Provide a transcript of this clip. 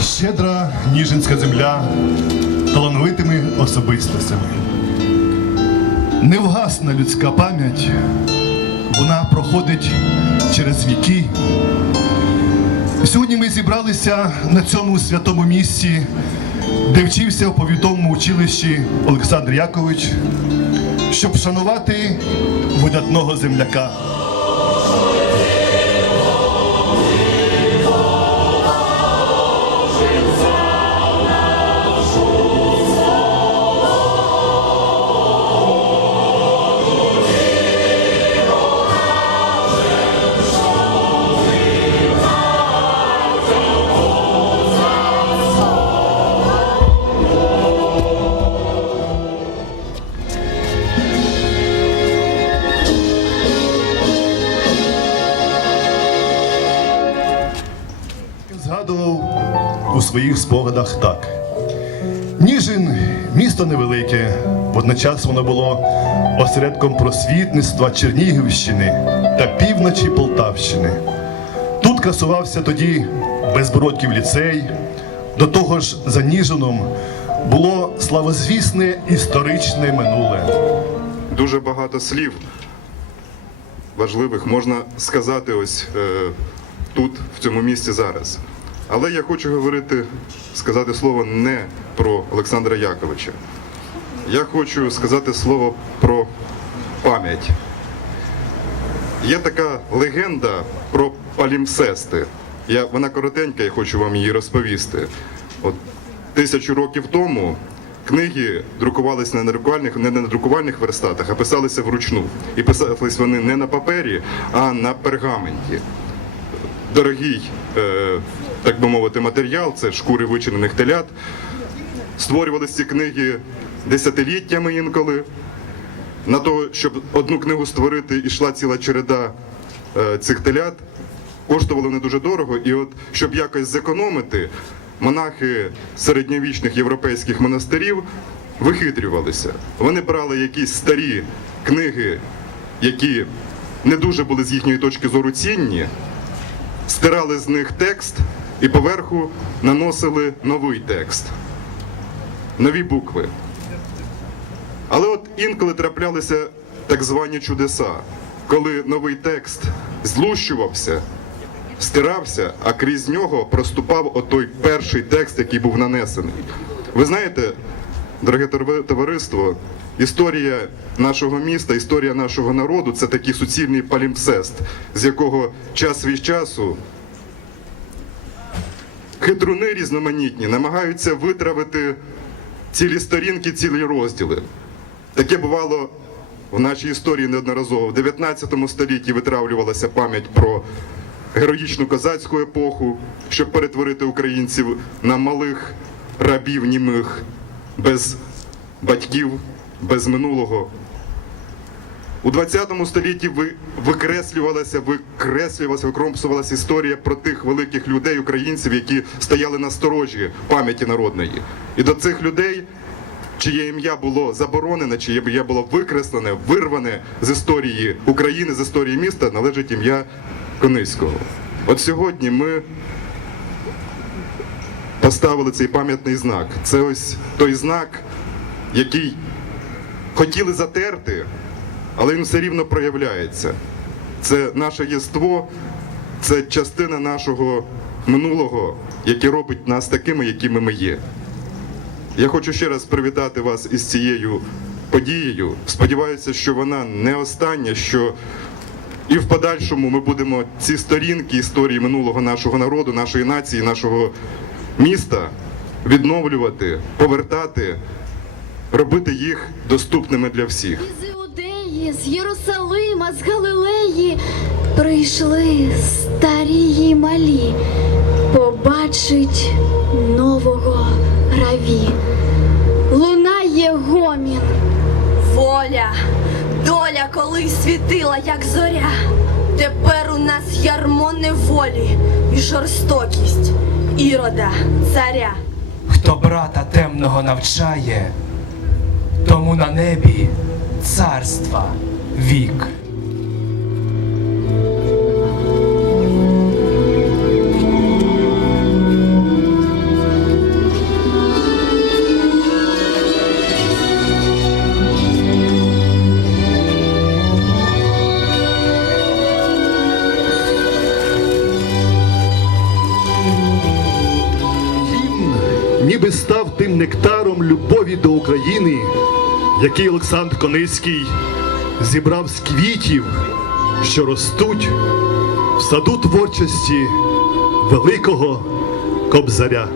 Щедра ніжинська земля талановитими особистостями. Невгасна людська пам'ять, вона проходить через віки. Сьогодні ми зібралися на цьому святому місці, де вчився в повітовому училищі Олександр Якович, щоб шанувати видатного земляка. Своїх спогадах так. Ніжин місто невелике, водночас воно було осередком просвітництва Чернігівщини та півночі Полтавщини. Тут красувався тоді безбородків ліцей, до того ж за Ніжином було славозвісне історичне минуле. дуже багато слів важливих можна сказати ось е, тут, в цьому місці зараз. Але я хочу говорити, сказати слово не про Олександра Яковича. Я хочу сказати слово про пам'ять. Є така легенда про палімсести. Я, вона коротенька, я хочу вам її розповісти. От тисячу років тому книги друкувалися не на друкувальних, не на друкувальних верстатах, а писалися вручну. І писались вони не на папері, а на пергаменті. Дорогий, е, так би мовити, матеріал це шкури вичинених телят. Створювалися ці книги десятиліттями інколи. На то, щоб одну книгу створити, ішла ціла череда е, цих телят. Коштували вони дуже дорого, і от щоб якось зекономити, монахи середньовічних європейських монастирів вихитрювалися. Вони брали якісь старі книги, які не дуже були з їхньої точки зору цінні, стирали з них текст і поверху наносили новий текст, нові букви. Але от інколи траплялися так звані чудеса, коли новий текст злущувався, стирався, а крізь нього проступав отой перший текст, який був нанесений. Ви знаєте, дороге товариство, історія нашого міста, історія нашого народу це такий суцільний палімпсест, з якого час від часу хитруни різноманітні намагаються витравити цілі сторінки, цілі розділи. Таке бувало в нашій історії неодноразово. В 19 столітті витравлювалася пам'ять про героїчну козацьку епоху, щоб перетворити українців на малих рабів німих, без батьків, без минулого. У 20 столітті ви- викреслювалася, викреслювалася, викромсувалася історія про тих великих людей, українців, які стояли на сторожі пам'яті народної. І до цих людей, чиє ім'я було заборонене, чиє ім'я було викреслене, вирване з історії України, з історії міста, належить ім'я Кониського. От сьогодні ми поставили цей пам'ятний знак. Це ось той знак, який хотіли затерти, але він все рівно проявляється. Це наше єство, це частина нашого минулого, яке робить нас такими, якими ми є. Я хочу ще раз привітати вас із цією подією. Сподіваюся, що вона не остання, що і в подальшому ми будемо ці сторінки історії минулого нашого народу, нашої нації, нашого міста відновлювати, повертати, робити їх доступними для всіх. З з Єрусалима, з Галилеї прийшли старі й малі побачить нового граві. Лунає гомін. Воля, доля колись світила, як зоря. Тепер у нас ярмо неволі і жорстокість ірода, царя. Хто брата темного навчає, тому на небі царства вік. Ніби став тим нектаром любові до України, який Олександр Коницький зібрав з квітів, що ростуть в саду творчості великого кобзаря.